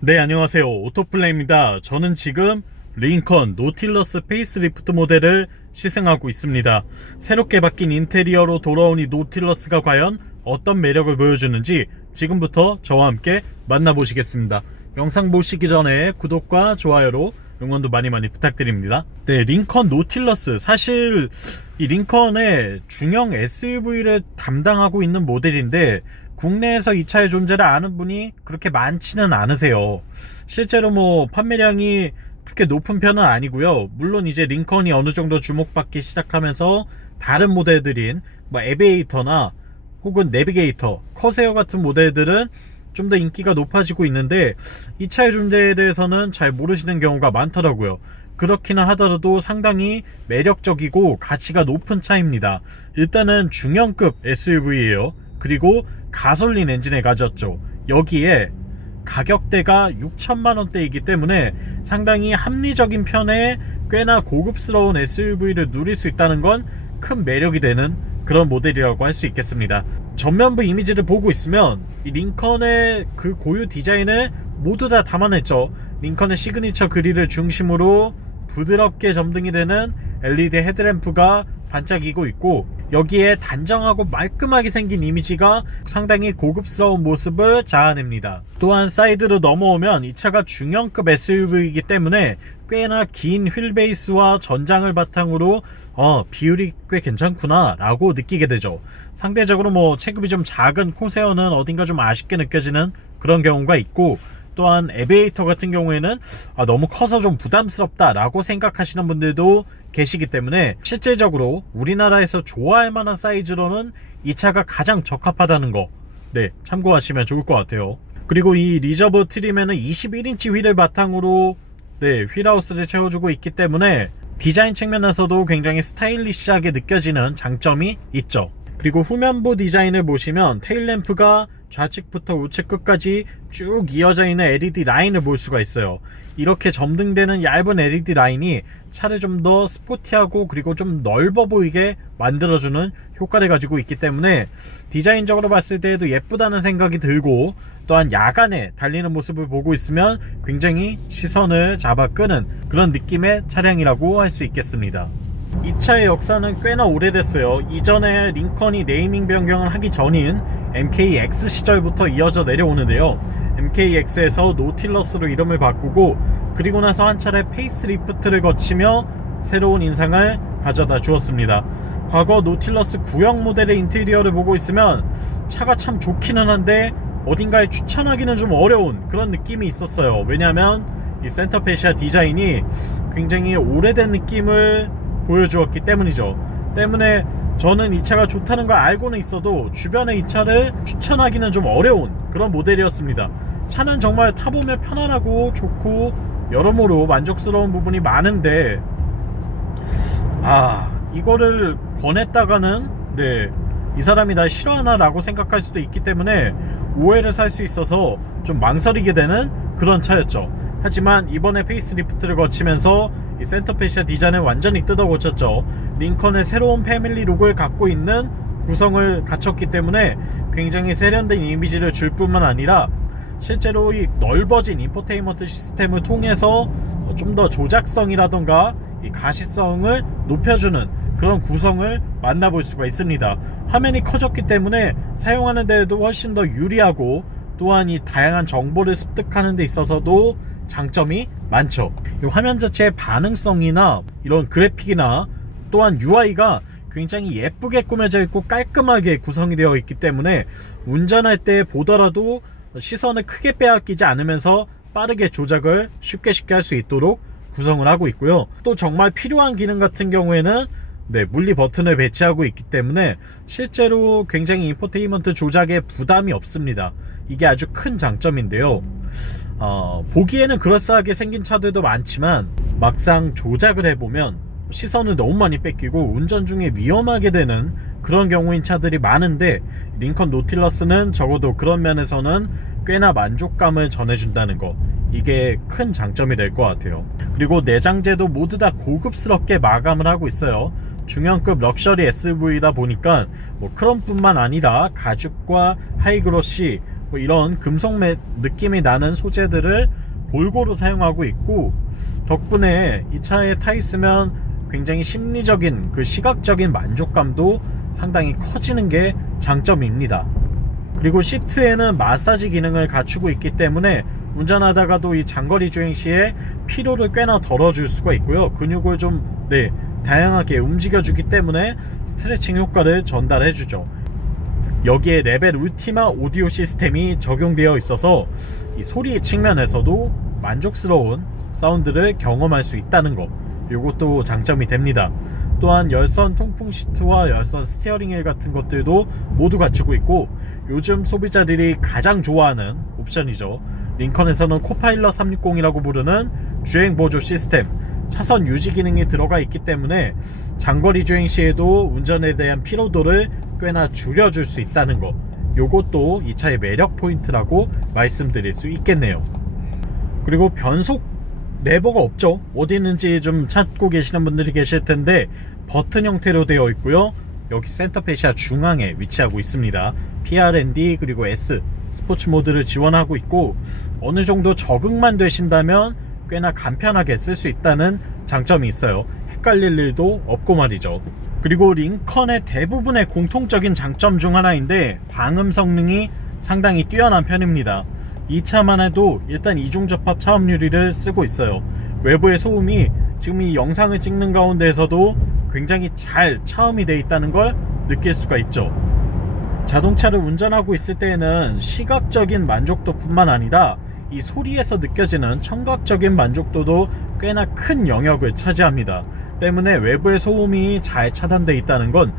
네, 안녕하세요. 오토플레입니다. 저는 지금 링컨 노틸러스 페이스리프트 모델을 시승하고 있습니다. 새롭게 바뀐 인테리어로 돌아온 이 노틸러스가 과연 어떤 매력을 보여주는지 지금부터 저와 함께 만나보시겠습니다. 영상 보시기 전에 구독과 좋아요로 응원도 많이 부탁드립니다. 네, 링컨 노틸러스, 사실 이 링컨의 중형 SUV를 담당하고 있는 모델인데 국내에서 이 차의 존재를 아는 분이 그렇게 많지는 않으세요. 실제로 판매량이 그렇게 높은 편은 아니고요. 물론 이제 링컨이 어느 정도 주목받기 시작하면서 다른 모델들인 에베이터나 혹은 내비게이터, 커세어 같은 모델들은 좀 더 인기가 높아지고 있는데 이 차의 존재에 대해서는 잘 모르시는 경우가 많더라고요. 그렇기는 하더라도 상당히 매력적이고 가치가 높은 차입니다. 일단은 중형급 SUV예요. 그리고 가솔린 엔진을 가졌죠. 여기에 가격대가 6천만원대이기 때문에 상당히 합리적인 편에 꽤나 고급스러운 SUV를 누릴 수 있다는 건 큰 매력이 되는 그런 모델이라고 할 수 있겠습니다. 전면부 이미지를 보고 있으면 이 링컨의 그 고유 디자인을 모두 다 담아냈죠. 링컨의 시그니처 그릴을 중심으로 부드럽게 점등이 되는 LED 헤드램프가 반짝이고 있고, 여기에 단정하고 말끔하게 생긴 이미지가 상당히 고급스러운 모습을 자아냅니다. 또한 사이드로 넘어오면 이 차가 중형급 SUV이기 때문에 꽤나 긴 휠베이스와 전장을 바탕으로 비율이 꽤 괜찮구나 라고 느끼게 되죠. 상대적으로 체급이 좀 작은 코세어는 어딘가 좀 아쉽게 느껴지는 그런 경우가 있고, 또한 에베이터 같은 경우에는 너무 커서 좀 부담스럽다 라고 생각하시는 분들도 계시기 때문에 실질적으로 우리나라에서 좋아할 만한 사이즈로는 이 차가 가장 적합하다는 거, 네, 참고하시면 좋을 것 같아요. 그리고 이 리저브 트림에는 21인치 휠을 바탕으로 휠하우스를 채워주고 있기 때문에 디자인 측면에서도 굉장히 스타일리시하게 느껴지는 장점이 있죠. 그리고 후면부 디자인을 보시면 테일램프가 좌측부터 우측 끝까지 쭉 이어져 있는 LED 라인을 볼 수가 있어요. 이렇게 점등되는 얇은 LED 라인이 차를 좀 더 스포티하고 그리고 좀 넓어 보이게 만들어주는 효과를 가지고 있기 때문에 디자인적으로 봤을 때에도 예쁘다는 생각이 들고, 또한 야간에 달리는 모습을 보고 있으면 굉장히 시선을 잡아 끄는 그런 느낌의 차량이라고 할 수 있겠습니다. 이 차의 역사는 꽤나 오래됐어요. 이전에 링컨이 네이밍 변경을 하기 전인 MKX 시절부터 이어져 내려오는데요. MKX에서 노틸러스로 이름을 바꾸고, 그리고 나서 한 차례 페이스리프트를 거치며 새로운 인상을 가져다 주었습니다. 과거 노틸러스 구형 모델의 인테리어를 보고 있으면 차가 참 좋기는 한데 어딘가에 추천하기는 좀 어려운 그런 느낌이 있었어요. 왜냐하면 이 센터 페시아 디자인이 굉장히 오래된 느낌을 보여주었기 때문이죠. 때문에 저는 이 차가 좋다는 걸 알고는 있어도 주변에 이 차를 추천하기는 좀 어려운 그런 모델이었습니다. 차는 정말 타보면 편안하고 좋고 여러모로 만족스러운 부분이 많은데 이거를 권했다가는 이 사람이 날 싫어하나 라고 생각할 수도 있기 때문에 오해를 살 수 있어서 좀 망설이게 되는 그런 차였죠. 하지만 이번에 페이스리프트를 거치면서 이 센터페시아 디자인을 완전히 뜯어 고쳤죠. 링컨의 새로운 패밀리 룩을 갖고 있는 구성을 갖췄기 때문에 굉장히 세련된 이미지를 줄 뿐만 아니라 실제로 이 넓어진 인포테인먼트 시스템을 통해서 좀 더 조작성이라던가 이 가시성을 높여주는 그런 구성을 만나볼 수가 있습니다. 화면이 커졌기 때문에 사용하는 데에도 훨씬 더 유리하고, 또한 이 다양한 정보를 습득하는 데 있어서도 장점이 많죠. 이 화면 자체의 반응성이나 이런 그래픽이나 또한 UI가 굉장히 예쁘게 꾸며져 있고 깔끔하게 구성이 되어 있기 때문에 운전할 때 보더라도 시선을 크게 빼앗기지 않으면서 빠르게 조작을 쉽게 할 수 있도록 구성을 하고 있고요. 또 정말 필요한 기능 같은 경우에는 물리 버튼을 배치하고 있기 때문에 실제로 굉장히 인포테인먼트 조작에 부담이 없습니다. 이게 아주 큰 장점인데요. 보기에는 그럴싸하게 생긴 차들도 많지만 막상 조작을 해보면 시선을 너무 많이 뺏기고 운전 중에 위험하게 되는 그런 경우인 차들이 많은데, 링컨 노틸러스는 적어도 그런 면에서는 꽤나 만족감을 전해준다는 거, 이게 큰 장점이 될 것 같아요. 그리고 내장재도 모두 다 고급스럽게 마감을 하고 있어요. 중형급 럭셔리 SUV이다 보니까 크롬뿐만 아니라 가죽과 하이그로시, 뭐 이런 금속 느낌이 나는 소재들을 골고루 사용하고 있고, 덕분에 이 차에 타 있으면 굉장히 심리적인 그 시각적인 만족감도 상당히 커지는 게 장점입니다. 그리고 시트에는 마사지 기능을 갖추고 있기 때문에 운전하다가도 이 장거리 주행 시에 피로를 꽤나 덜어줄 수가 있고요. 근육을 좀 다양하게 움직여주기 때문에 스트레칭 효과를 전달해주죠. 여기에 레벨 울티마 오디오 시스템이 적용되어 있어서 이 소리 측면에서도 만족스러운 사운드를 경험할 수 있다는 거, 이것도 장점이 됩니다. 또한 열선 통풍 시트와 열선 스티어링 휠 같은 것들도 모두 갖추고 있고, 요즘 소비자들이 가장 좋아하는 옵션이죠. 링컨에서는 코파일럿 360이라고 부르는 주행 보조 시스템, 차선 유지 기능이 들어가 있기 때문에 장거리 주행 시에도 운전에 대한 피로도를 꽤나 줄여줄 수 있다는 거, 요것도 이 차의 매력 포인트라고 말씀드릴 수 있겠네요. 그리고 변속 레버가 없죠. 어디 있는지 좀 찾고 계시는 분들이 계실 텐데, 버튼 형태로 되어 있고요. 여기 센터 페시아 중앙에 위치하고 있습니다. PRND 그리고 S 스포츠 모드를 지원하고 있고, 어느 정도 적응만 되신다면 꽤나 간편하게 쓸 수 있다는 장점이 있어요. 헷갈릴 일도 없고 말이죠. 그리고 링컨의 대부분의 공통적인 장점 중 하나인데, 방음 성능이 상당히 뛰어난 편입니다. 이 차만 해도 일단 이중접합 차음 유리를 쓰고 있어요. 외부의 소음이 지금 이 영상을 찍는 가운데에서도 굉장히 잘 차음이 되어 있다는 걸 느낄 수가 있죠. 자동차를 운전하고 있을 때에는 시각적인 만족도 뿐만 아니라 이 소리에서 느껴지는 청각적인 만족도도 꽤나 큰 영역을 차지합니다. 때문에 외부의 소음이 잘 차단되어 있다는 건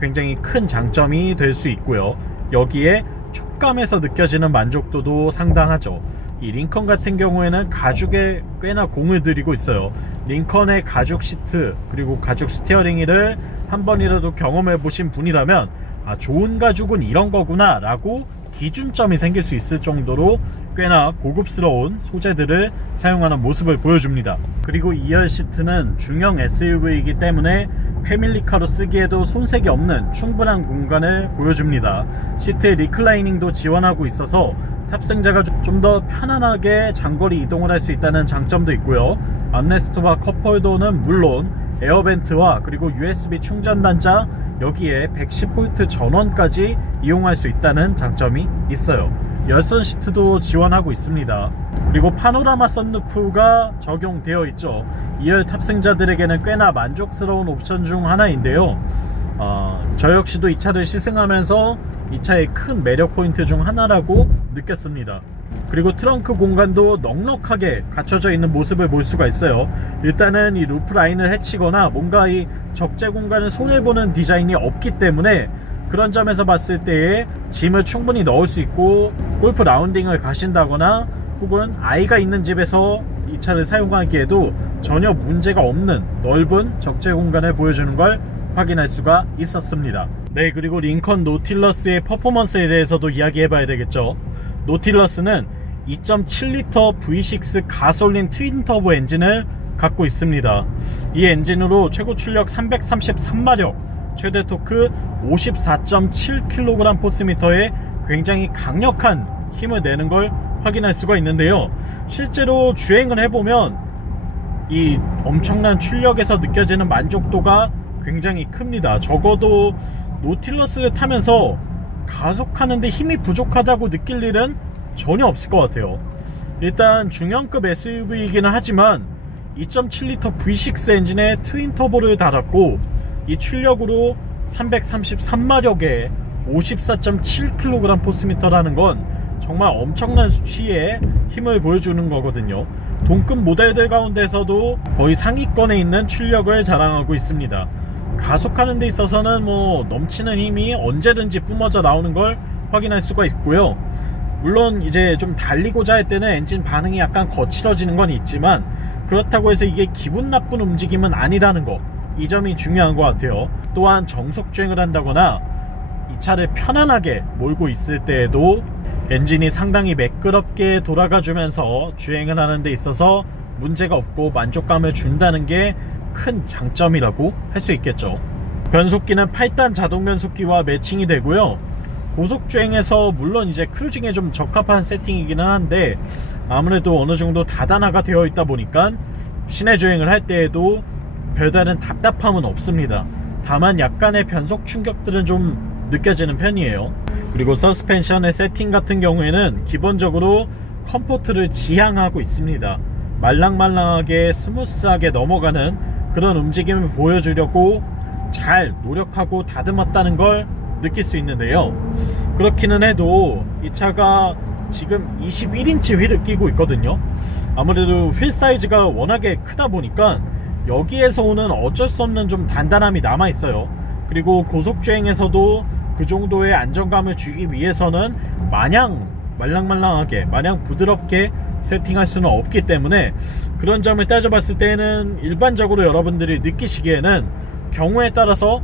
굉장히 큰 장점이 될 수 있고요. 여기에 촉감에서 느껴지는 만족도도 상당하죠. 이 링컨 같은 경우에는 가죽에 꽤나 공을 들이고 있어요. 링컨의 가죽 시트 그리고 가죽 스티어링 휠을 한 번이라도 경험해 보신 분이라면, 아, 좋은 가죽은 이런 거구나 라고 기준점이 생길 수 있을 정도로 꽤나 고급스러운 소재들을 사용하는 모습을 보여줍니다. 그리고 2열 시트는 중형 SUV이기 때문에 패밀리카로 쓰기에도 손색이 없는 충분한 공간을 보여줍니다. 시트에 리클라이닝도 지원하고 있어서 탑승자가 좀 더 편안하게 장거리 이동을 할 수 있다는 장점도 있고요. 암레스트와 컵홀더는 물론 에어벤트와 그리고 USB 충전 단자, 여기에 110V 전원까지 이용할 수 있다는 장점이 있어요. 열선 시트도 지원하고 있습니다. 그리고 파노라마 선루프가 적용되어 있죠. 2열 탑승자들에게는 꽤나 만족스러운 옵션 중 하나인데요. 저 역시도 이 차를 시승하면서 이 차의 큰 매력 포인트 중 하나라고 느꼈습니다. 그리고 트렁크 공간도 넉넉하게 갖춰져 있는 모습을 볼 수가 있어요. 일단은 이 루프 라인을 해치거나 뭔가 이 적재 공간을 손해보는 디자인이 없기 때문에, 그런 점에서 봤을 때에 짐을 충분히 넣을 수 있고, 골프 라운딩을 가신다거나 혹은 아이가 있는 집에서 이 차를 사용하기에도 전혀 문제가 없는 넓은 적재 공간을 보여주는 걸 확인할 수가 있었습니다. 네, 그리고 링컨 노틸러스의 퍼포먼스에 대해서도 이야기해 봐야 되겠죠. 노틸러스는 2.7L V6 가솔린 트윈 터보 엔진을 갖고 있습니다. 이 엔진으로 최고 출력 333마력, 최대 토크 54.7kgpm의 굉장히 강력한 힘을 내는 걸 확인할 수가 있는데요. 실제로 주행을 해보면 이 엄청난 출력에서 느껴지는 만족도가 굉장히 큽니다. 적어도 노틸러스를 타면서 가속하는데 힘이 부족하다고 느낄 일은 전혀 없을 것 같아요. 일단 중형급 SUV이기는 하지만 2.7L V6 엔진에 트윈 터보를 달았고, 이 출력으로 333마력에 54.7kgpm라는 건 정말 엄청난 수치의 힘을 보여주는 거거든요. 동급 모델들 가운데서도 거의 상위권에 있는 출력을 자랑하고 있습니다. 가속하는 데 있어서는 뭐 넘치는 힘이 언제든지 뿜어져 나오는 걸 확인할 수가 있고요. 물론 이제 좀 달리고자 할 때는 엔진 반응이 약간 거칠어지는 건 있지만, 그렇다고 해서 이게 기분 나쁜 움직임은 아니라는 거, 이 점이 중요한 것 같아요. 또한 정속 주행을 한다거나 이 차를 편안하게 몰고 있을 때에도 엔진이 상당히 매끄럽게 돌아가 주면서 주행을 하는 데 있어서 문제가 없고 만족감을 준다는 게 큰 장점이라고 할 수 있겠죠. 변속기는 8단 자동 변속기와 매칭이 되고요. 고속주행에서 물론 이제 크루징에 좀 적합한 세팅이기는 한데 아무래도 어느 정도 다단화가 되어 있다 보니까 시내 주행을 할 때에도 별다른 답답함은 없습니다. 다만 약간의 변속 충격들은 좀 느껴지는 편이에요. 그리고 서스펜션의 세팅 같은 경우에는 기본적으로 컴포트를 지향하고 있습니다. 말랑말랑하게 스무스하게 넘어가는 그런 움직임을 보여주려고 잘 노력하고 다듬었다는 걸 느낄 수 있는데요. 그렇기는 해도 이 차가 지금 21인치 휠을 끼고 있거든요. 아무래도 휠 사이즈가 워낙에 크다 보니까 여기에서 오는 어쩔 수 없는 좀 단단함이 남아 있어요. 그리고 고속주행에서도 그 정도의 안정감을 주기 위해서는 마냥 말랑말랑하게 마냥 부드럽게 세팅할 수는 없기 때문에 그런 점을 따져봤을 때는 일반적으로 여러분들이 느끼시기에는 경우에 따라서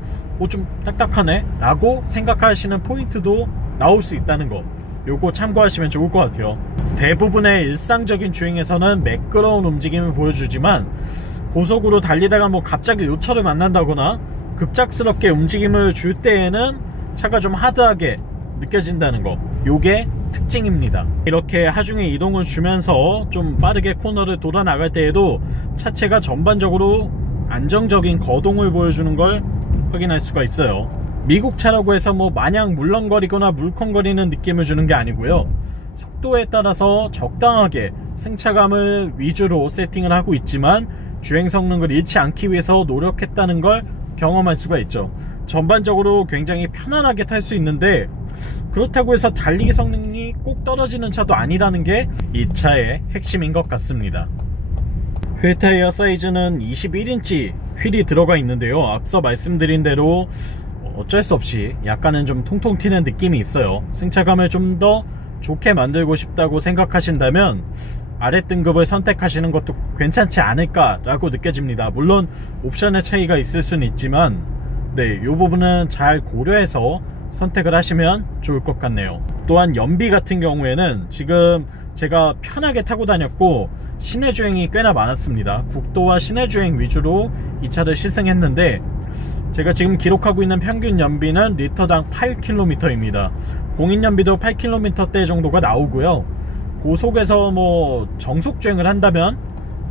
좀 딱딱하네 라고 생각하시는 포인트도 나올 수 있다는 거, 요거 참고하시면 좋을 것 같아요. 대부분의 일상적인 주행에서는 매끄러운 움직임을 보여주지만 고속으로 달리다가 뭐 갑자기 요철을 만난다거나 급작스럽게 움직임을 줄 때에는 차가 좀 하드하게 느껴진다는 거, 요게 특징입니다. 이렇게 하중에 이동을 주면서 좀 빠르게 코너를 돌아 나갈 때에도 차체가 전반적으로 안정적인 거동을 보여주는 걸 확인할 수가 있어요. 미국 차라고 해서 뭐 마냥 물렁거리거나 물컹거리는 느낌을 주는 게 아니고요, 속도에 따라서 적당하게 승차감을 위주로 세팅을 하고 있지만 주행 성능을 잃지 않기 위해서 노력했다는 걸 경험할 수가 있죠. 전반적으로 굉장히 편안하게 탈 수 있는데 그렇다고 해서 달리기 성능이 꼭 떨어지는 차도 아니라는 게 이 차의 핵심인 것 같습니다. 휠 타이어 사이즈는 21인치 휠이 들어가 있는데요, 앞서 말씀드린 대로 어쩔 수 없이 약간은 좀 통통 튀는 느낌이 있어요. 승차감을 좀 더 좋게 만들고 싶다고 생각하신다면 아래 등급을 선택하시는 것도 괜찮지 않을까 라고 느껴집니다. 물론 옵션의 차이가 있을 수는 있지만 이 부분은 잘 고려해서 선택을 하시면 좋을 것 같네요. 또한 연비 같은 경우에는 지금 제가 편하게 타고 다녔고 시내 주행이 꽤나 많았습니다. 국도와 시내 주행 위주로 이 차를 시승했는데 제가 지금 기록하고 있는 평균 연비는 리터당 8km입니다. 공인 연비도 8km대 정도가 나오고요. 고속에서 뭐 정속 주행을 한다면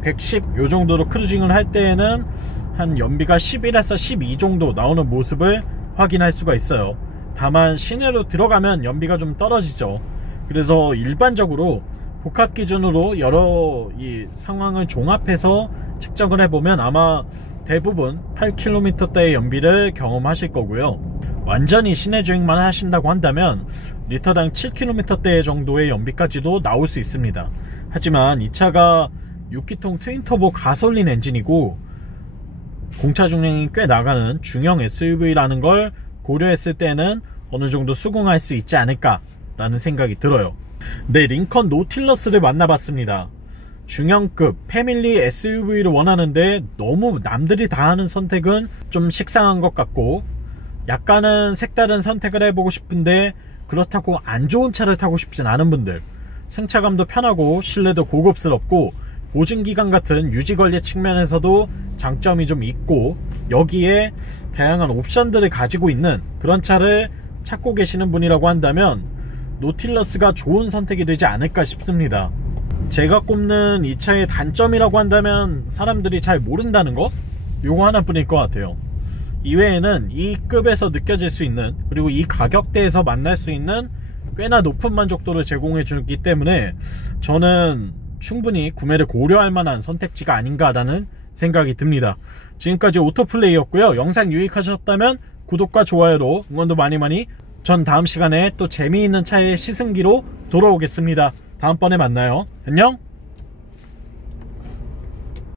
110 요 정도로 크루징을 할 때에는 한 연비가 11에서 12 정도 나오는 모습을 확인할 수가 있어요. 다만 시내로 들어가면 연비가 좀 떨어지죠. 그래서 일반적으로 복합 기준으로 여러 이 상황을 종합해서 측정을 해보면 아마 대부분 8km대의 연비를 경험하실 거고요. 완전히 시내 주행만 하신다고 한다면 리터당 7km대 정도의 연비까지도 나올 수 있습니다. 하지만 이 차가 6기통 트윈터보 가솔린 엔진이고 공차 중량이 꽤 나가는 중형 SUV라는 걸 고려했을 때는 어느 정도 수긍할 수 있지 않을까 라는 생각이 들어요. 네, 링컨 노틸러스를 만나봤습니다. 중형급 패밀리 SUV를 원하는데 너무 남들이 다 하는 선택은 좀 식상한 것 같고 약간은 색다른 선택을 해보고 싶은데 그렇다고 안 좋은 차를 타고 싶진 않은 분들, 승차감도 편하고 실내도 고급스럽고 보증기간 같은 유지관리 측면에서도 장점이 좀 있고 여기에 다양한 옵션들을 가지고 있는 그런 차를 찾고 계시는 분이라고 한다면 노틸러스가 좋은 선택이 되지 않을까 싶습니다. 제가 꼽는 이 차의 단점이라고 한다면 사람들이 잘 모른다는 것? 요거 하나뿐일 것 같아요. 이외에는 이 급에서 느껴질 수 있는, 그리고 이 가격대에서 만날 수 있는 꽤나 높은 만족도를 제공해 주기 때문에 저는 충분히 구매를 고려할 만한 선택지가 아닌가라는 생각이 듭니다. 지금까지 오토플레이였고요. 영상 유익하셨다면 구독과 좋아요로 응원도 많이. 전 다음 시간에 또 재미있는 차의 시승기로 돌아오겠습니다. 다음번에 만나요. 안녕.